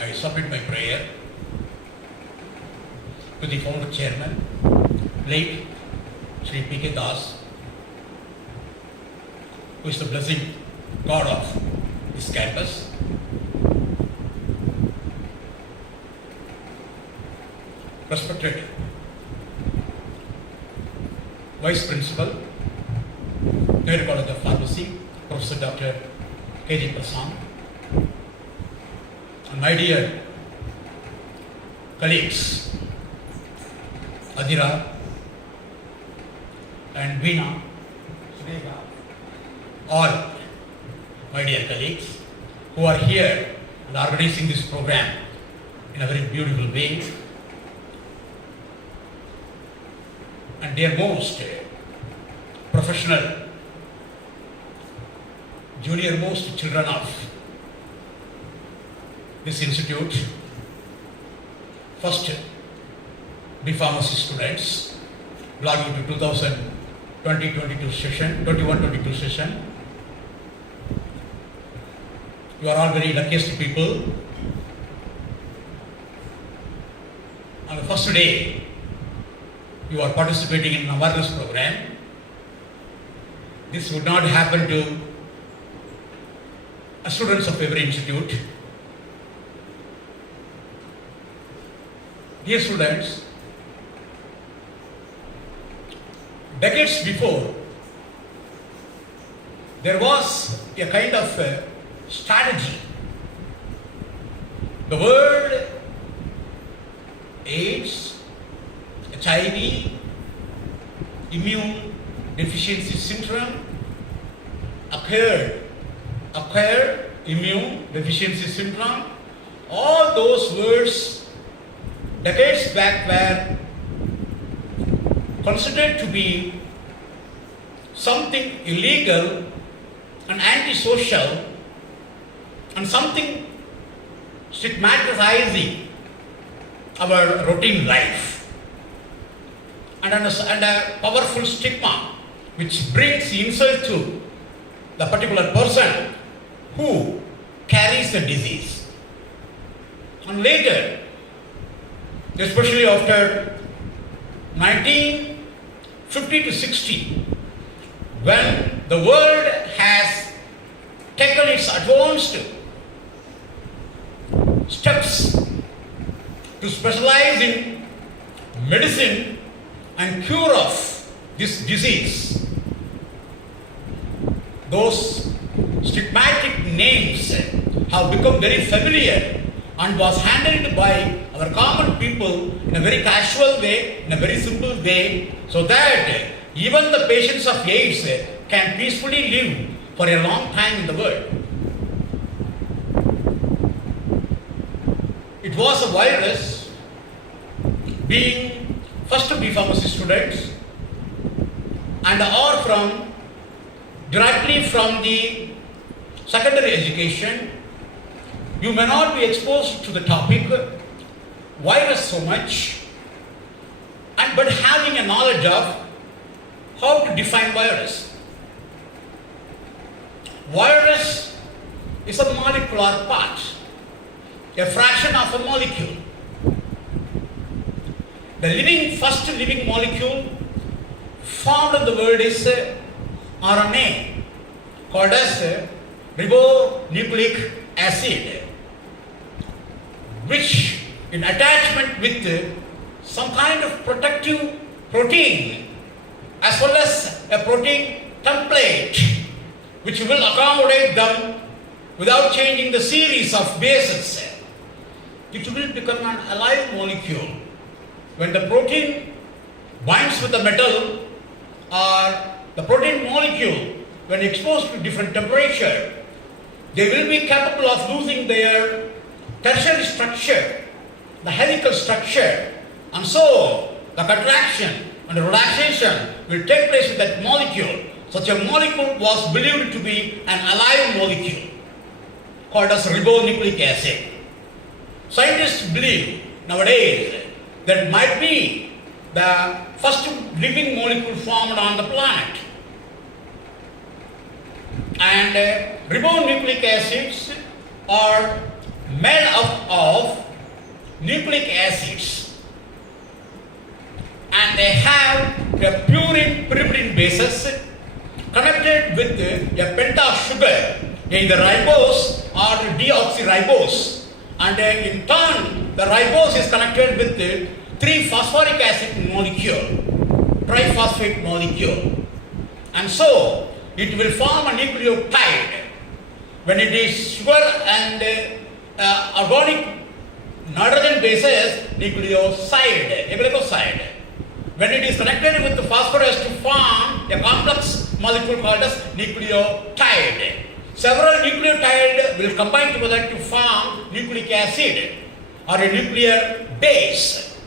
I submit my prayer to the founder chairman, late Sri P.K. Das, who is the blessing God of this campus. Respected Vice Principal, Nehru College of Pharmacy, Professor Dr. K.J. Prasad, and my dear colleagues, Adira and Veena, all my dear colleagues who are here and organizing this program in a very beautiful way, and dear most professional, junior most children of this institute, first B Pharmacy students belonging to 2020-22 session, 21-22 session. You are all very luckiest people. On the first day, you are participating in an awareness program. This would not happen to students of every institute. Dear students, decades before, there was a kind of strategy. The word AIDS, HIV, immune deficiency syndrome, acquired immune deficiency syndrome, all those words decades back were considered to be something illegal and antisocial and something stigmatizing our routine life, and a powerful stigma which brings insult to the particular person who carries the disease. And later, especially after 1950 to 60, when the world has taken its advanced steps to specialize in medicine and cure of this disease, those stigmatic names have become very familiar and was handled by our common people in a very casual way, in a very simple way, so that even the patients of AIDS can peacefully live for a long time in the world. It was a virus, being first B Pharmacy students and are from directly from the secondary education. You may not be exposed to the topic virus so much, but having a knowledge of how to define virus. Virus is a molecular part, a fraction of a molecule. The first living molecule found in the world is RNA, called as ribonucleic acid, which in attachment with some kind of protective protein as well as a protein template which will accommodate them without changing the series of bases, it will become an alive molecule. When the protein binds with the metal or the protein molecule, when exposed to different temperature, they will be capable of losing their tertiary structure, the helical structure, and so the contraction and the relaxation will take place with that molecule. Such a molecule was believed to be an alive molecule called as ribonucleic acid. Scientists believe nowadays that it might be the first living molecule formed on the planet. And ribonucleic acids are made up of nucleic acids, and they have a purine pyrimidine bases connected with a penta sugar, either ribose or deoxyribose, and in turn the ribose is connected with the 3-phosphoric acid molecule, triphosphate molecule, and so it will form a nucleotide. When it is sugar and organic nitrogen bases, nucleoside, a glycoside. When it is connected with the phosphorus to form a complex molecule called as nucleotide. Several nucleotides will combine together to form nucleic acid or a nuclear base.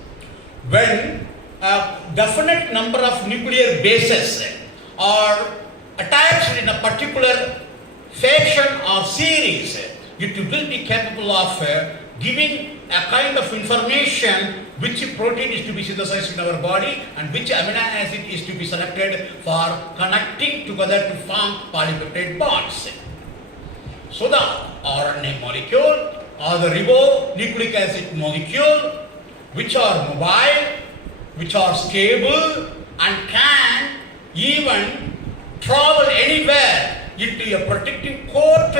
When a definite number of nuclear bases are attached in a particular fashion or series, it will be capable of giving a kind of information which protein is to be synthesized in our body and which amino acid is to be selected for connecting together to form polypeptide bonds. So the RNA molecule or the ribonucleic acid molecule, which are mobile, which are stable and can even travel anywhere into a protective coat.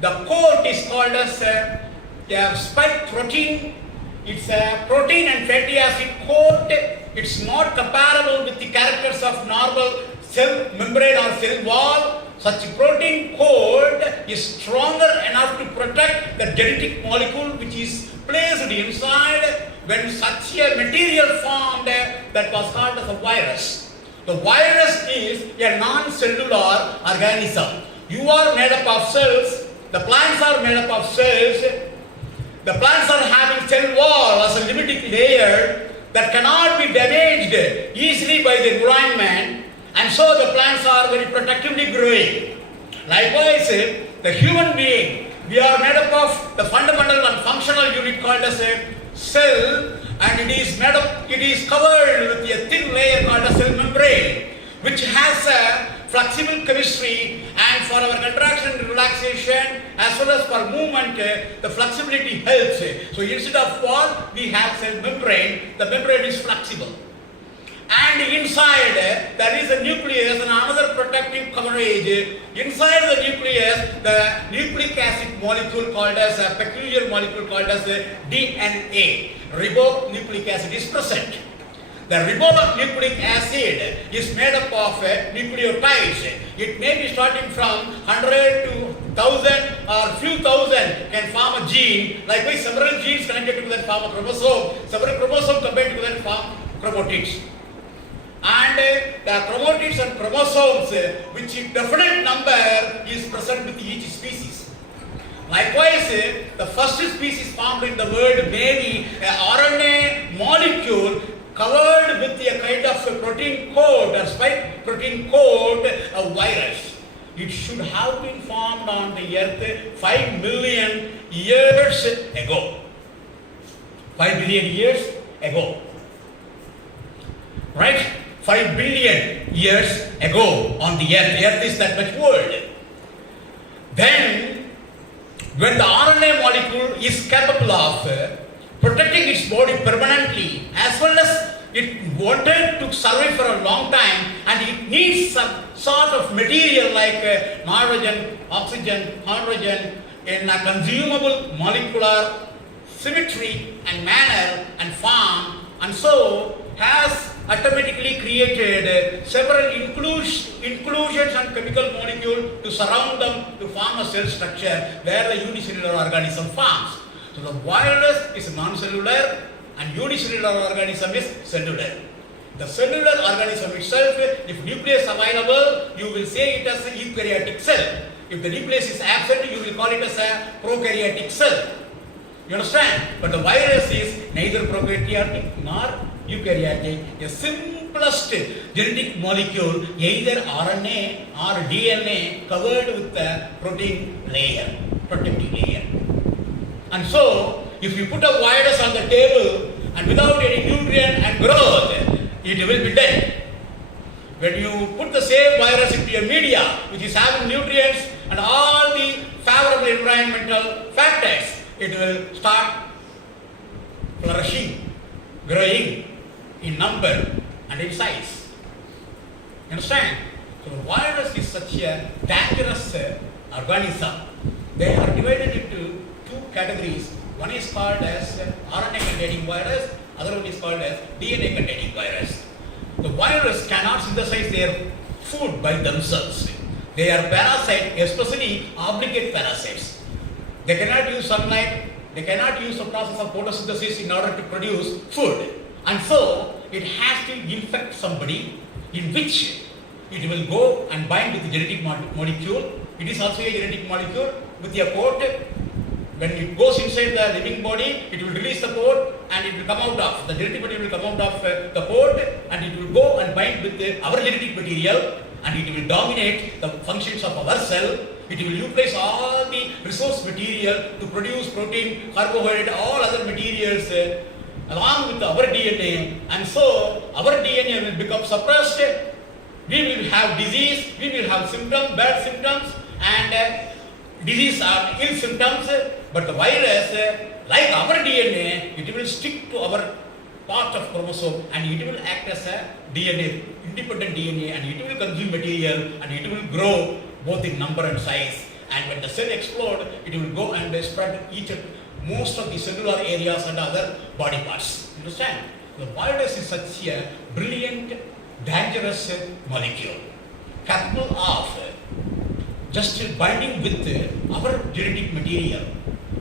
The coat is called as a spike protein. It's a protein and fatty acid coat. It's not comparable with the characters of normal cell membrane or cell wall. Such a protein coat is stronger enough to protect the genetic molecule which is placed inside. When such a material formed, that was called as a virus. The virus is a non-cellular organism. You are made up of cells. The plants are made up of cells. The plants are having cell wall as a limiting layer that cannot be damaged easily by the environment, and so the plants are very protectively growing. Likewise, the human being, we are made up of the fundamental and functional unit called as a cell, and it is covered with a thin layer called a cell membrane, which has a flexible chemistry, and for our contraction and relaxation as well as for movement, the flexibility helps. So instead of wall, we have cell membrane. The membrane is flexible. And inside there is a nucleus and another protective coverage. Inside the nucleus, the nucleic acid molecule called as a peculiar molecule called as DNA, ribonucleic acid, is present. The ribonucleic acid is made up of nucleotides. It may be starting from 100 to 1000 or few thousand can form a gene. Likewise, several genes connected to that form a chromosome. Several chromosomes combined to that form chromatids. And the chromatids and chromosomes, which in definite number is present with each species. Likewise, the first species formed in the world may be an RNA molecule covered with a kind of a protein coat, a spike protein coat, a virus. It should have been formed on the earth 5 million years ago. 5 billion years ago. Right? 5 billion years ago on the earth. Earth is that much world. Then, when the RNA molecule is capable of protecting its body permanently, as well as it wanted to survive for a long time, and it needs some sort of material like nitrogen, oxygen, hydrogen in a consumable molecular symmetry and manner and form, and so has automatically created several inclusions and chemical molecules to surround them to form a cell structure where the unicellular organism forms. So the virus is non-cellular and unicellular organism is cellular. The cellular organism itself, if nucleus available, you will say it as a eukaryotic cell. If the nucleus is absent, you will call it as a prokaryotic cell. You understand? But the virus is neither prokaryotic nor eukaryotic. The simplest genetic molecule, either RNA or DNA, covered with a protein layer, protective layer. And so, if you put a virus on the table and without any nutrient and growth, it will be dead. When you put the same virus into a media which is having nutrients and all the favorable environmental factors, it will start flourishing, growing in number and in size. You understand? So the virus is such a dangerous organism. They are divided into two categories. One is called as RNA containing virus, other one is called as DNA containing virus. The virus cannot synthesize their food by themselves. They are parasites, especially obligate parasites. They cannot use sunlight, they cannot use the process of photosynthesis in order to produce food. And so, it has to infect somebody in which it will go and bind with the genetic molecule. It is also a genetic molecule with a coat. When it goes inside the living body, it will release the coat and it will come out of, the genetic material will come out of the coat and it will go and bind with our genetic material and it will dominate the functions of our cell. It will utilize all the resource material to produce protein, carbohydrate, all other materials along with our DNA, and so our DNA will become suppressed. We will have disease, we will have symptoms, bad symptoms, and disease are ill symptoms. But the virus, like our DNA, it will stick to our part of chromosome and it will act as a DNA, independent DNA, and it will consume material and it will grow both in number and size. And when the cell explodes, it will go and spread most of the cellular areas and other body parts. Understand? The virus is such a brilliant, dangerous molecule, capable of just binding with our genetic material.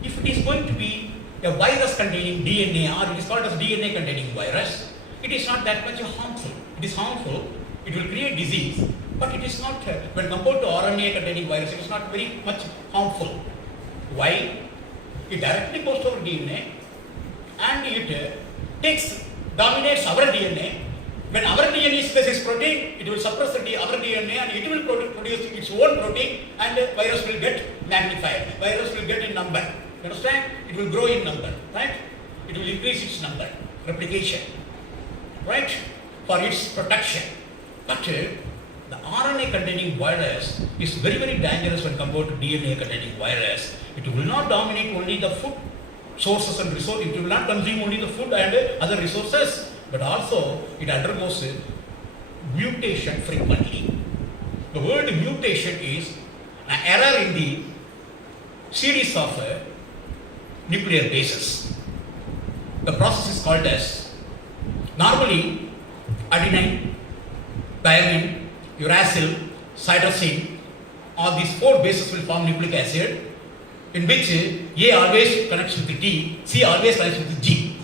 If it is going to be a virus containing DNA, or it is called as DNA containing virus, it is not that much harmful. It is harmful, it will create disease, but it is not, when compared to RNA containing virus, it is not very much harmful. Why? It directly goes to our DNA and it dominates our DNA. When our DNA synthesis protein, it will suppress our DNA and it will produce its own protein and the virus will get magnified. Virus will get in number. You understand? It will grow in number, right? It will increase its number, replication, right? For its protection. But the RNA containing virus is very, very dangerous when compared to DNA containing virus. It will not dominate only the food sources and resources. It will not consume only the food and other resources, but also it undergoes mutation frequently. The word mutation is an error in the series of nuclear bases. The process is called as, normally, adenine, thymine, uracil, cytosine, all these four bases will form nucleic acid, in which A always connects with the T, C always connects with the G.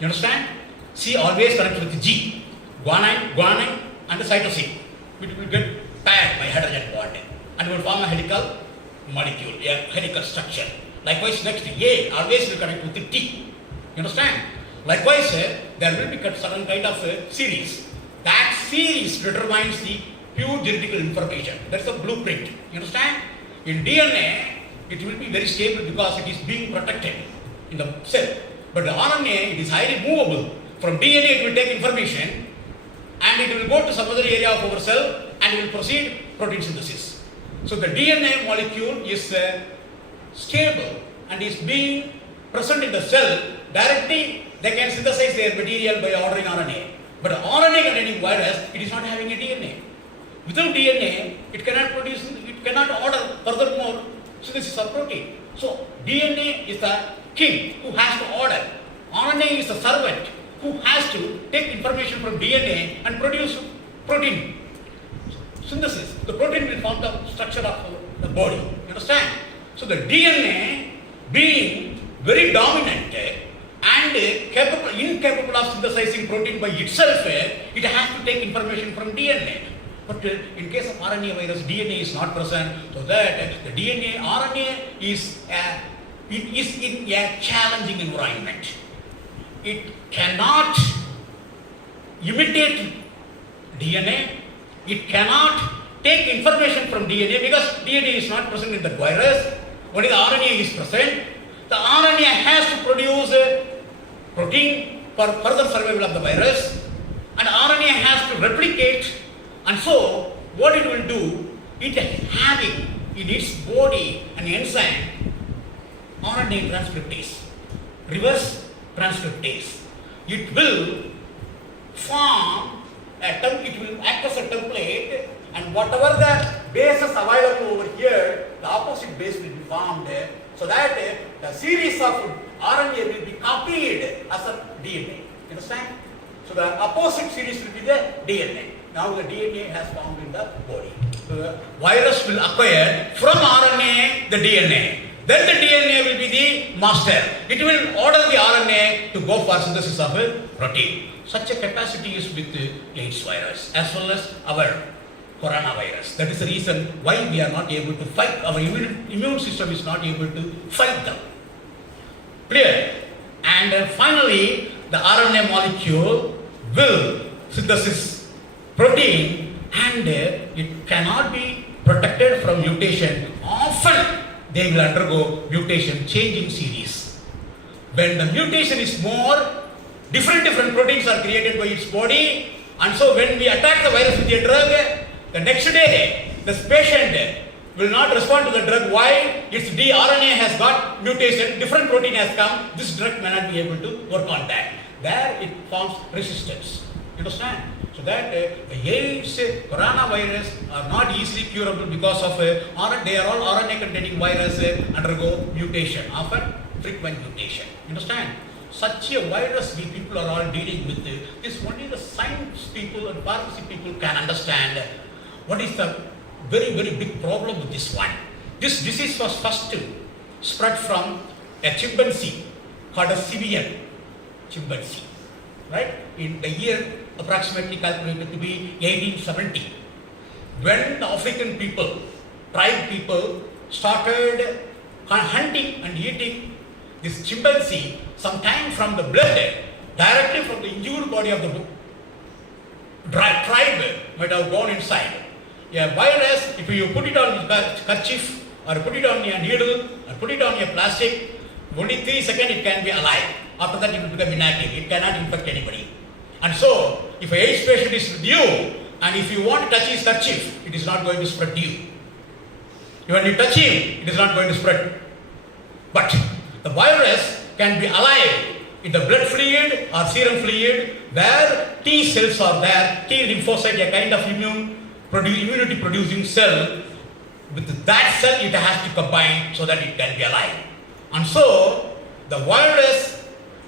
You understand? C always connects with the G. Guanine and the cytosine. It will get paired by hydrogen bond and will form a helical molecule, a helical structure. Likewise, next A always will connect with the T. You understand? Likewise, there will be certain kind of series. That series determines the pure genetical information. That's the blueprint. You understand? In DNA, it will be very stable because it is being protected in the cell. But the RNA, it is highly movable. From DNA, it will take information and it will go to some other area of our cell and it will proceed protein synthesis. So the DNA molecule is stable and is being present in the cell. Directly, they can synthesize their material by ordering RNA. But the RNA containing virus, it is not having a DNA. Without DNA, it cannot produce, it cannot order furthermore synthesis of protein. So DNA is the king who has to order. RNA is the servant who has to take information from DNA and produce protein synthesis. The protein will form the structure of the body. You understand? So the DNA being very dominant and incapable of synthesizing protein by itself, it has to take information from DNA. But in case of RNA virus, DNA is not present, so that the DNA, RNA is in a challenging environment. It cannot imitate DNA, it cannot take information from DNA because DNA is not present in the virus, only the RNA is present. The RNA has to produce protein for further survival of the virus, and RNA has to replicate. And so, what it will do, it having in its body an enzyme, RNA RNA transcriptase, reverse transcriptase. It will form it will act as a template, and whatever the bases available over here, the opposite base will be formed, so that the series of RNA will be copied as a DNA. Understand? So the opposite series will be the DNA. Now the DNA has formed in the body. So the virus will acquire from RNA the DNA. Then the DNA will be the master. It will order the RNA to go for synthesis of a protein. Such a capacity is with the AIDS virus as well as our coronavirus. That is the reason why we are not able to fight. Our immune system is not able to fight them. Clear? And finally, the RNA molecule will synthesize protein, and it cannot be protected from mutation. Often they will undergo mutation changing series. When the mutation is more, different proteins are created by its body, and so when we attack the virus with a drug, the next day the patient will not respond to the drug. Why? Its DNA has got mutation, different protein has come, this drug may not be able to work on that. There it forms resistance. You understand? So that the AIDS, coronavirus are not easily curable because of they are all RNA containing virus undergo mutation, often frequent mutation. You understand? Such a virus we people are all dealing with. This only the science people and pharmacy people can understand what is the very big problem with this one. This disease was first spread from a chimpanzee called a Siberian chimpanzee, right? In the year approximately calculated to be 1870, when the African people, tribe people, started hunting and eating this chimpanzee, sometime from the blood, directly from the injured body of the tribe might have gone inside. A virus, if you put it on a kerchief, or put it on a needle, or put it on a plastic, only 3 seconds it can be alive. After that it will become inactive. It cannot infect anybody. And so, if an AIDS patient is with you, and if you want to touch his kerchief, it is not going to spread to you. When you touch him, it is not going to spread. But the virus can be alive in the blood fluid or serum fluid, where T cells are there, T lymphocyte, a kind of immunity producing cell. With that cell it has to combine so that it can be alive. And so the virus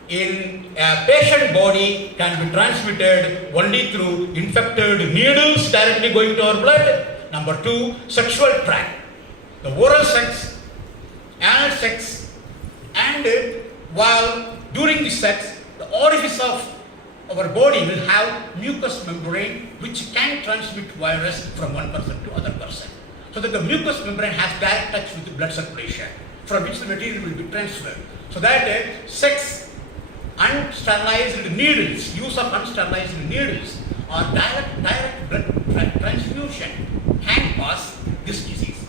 in a patient body can be transmitted only through infected needles directly going to our blood. Number 2, sexual tract. The oral sex, anal sex, and while during the sex, the orifice of our body will have mucous membrane which can transmit virus from one person to other person. So that the mucous membrane has direct touch with the blood circulation, from which the material will be transferred. So that sex, unsterilized needles, use of unsterilized needles, or direct blood transfusion can cause this disease.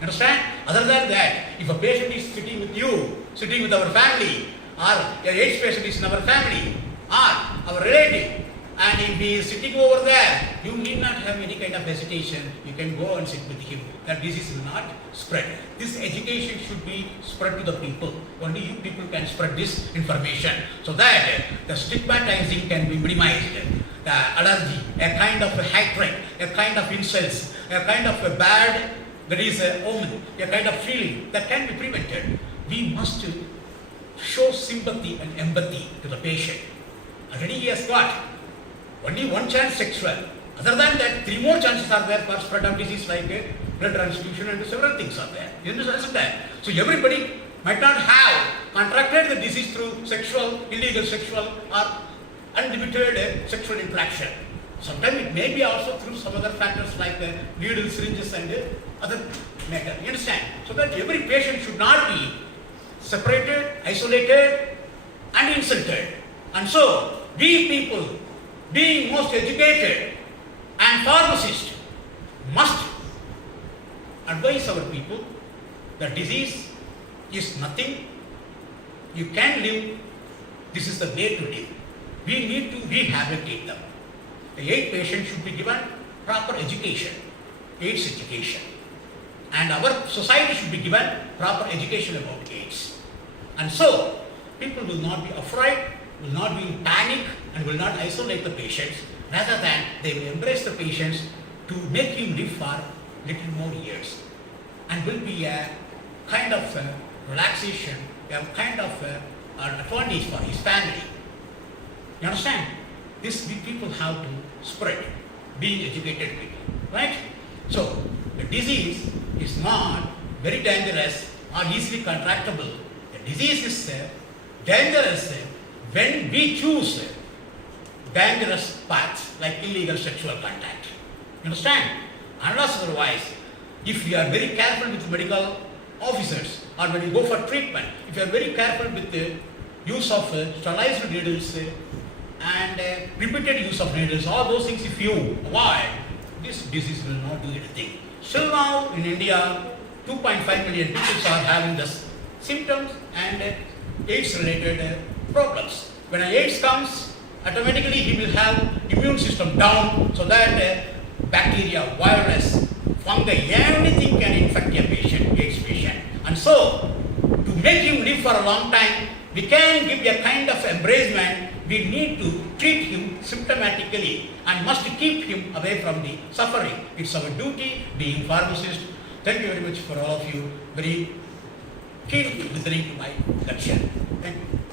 Understand? Other than that, if a patient is sitting with you, sitting with our family, or an AIDS patient is in our family, or our relative, and if he is sitting over there, you need not have any kind of hesitation. You can go and sit with him. That disease will not spread. This education should be spread to the people. Only you people can spread this information, so that the stigmatizing can be minimized. The allergy, a kind of a hatred, a kind of insults, a kind of a bad, that is a omen, a kind of feeling that can be prevented. We must show sympathy and empathy to the patient. Already he has got only one chance sexual. Other than that, 3 more chances are there for spread of disease like blood transfusion and several things are there. You understand that? So everybody might not have contracted the disease through illegal sexual or unlimited sexual interaction. Sometimes it may be also through some other factors like needle, syringes and other matter. You understand? So that every patient should not be separated, isolated and insulted. And so, we people, being most educated and pharmacists, must advise our people that disease is nothing. You can live. This is the way to live. We need to rehabilitate them. The AIDS patient should be given proper education, AIDS education. And our society should be given proper education about AIDS. And so, people will not be afraid, will not be in panic, and will not isolate the patients. Rather than they will embrace the patients to make him live for little more years. And will be a kind of relaxation, a kind of an advantage for his family. You understand? This people have to spread, being educated people, right? So, the disease is not very dangerous or easily contractable. The disease is dangerous when we choose dangerous paths like illegal sexual contact. You understand? Unless otherwise, if you are very careful with medical officers or when you go for treatment, if you are very careful with the use of sterilized needles and repeated use of needles, all those things if you avoid, this disease will not do anything. Still now in India, 2.5 million people are having the symptoms and AIDS related problems. When an AIDS comes, automatically he will have immune system down so that bacteria, virus, fungi, anything can infect a patient, AIDS patient. And so, to make him live for a long time, we can give a kind of embracement. We need to treat him symptomatically and must keep him away from the suffering. It's our duty being pharmacists. Thank you very much for all of you very keen listening to my lecture. Thank you.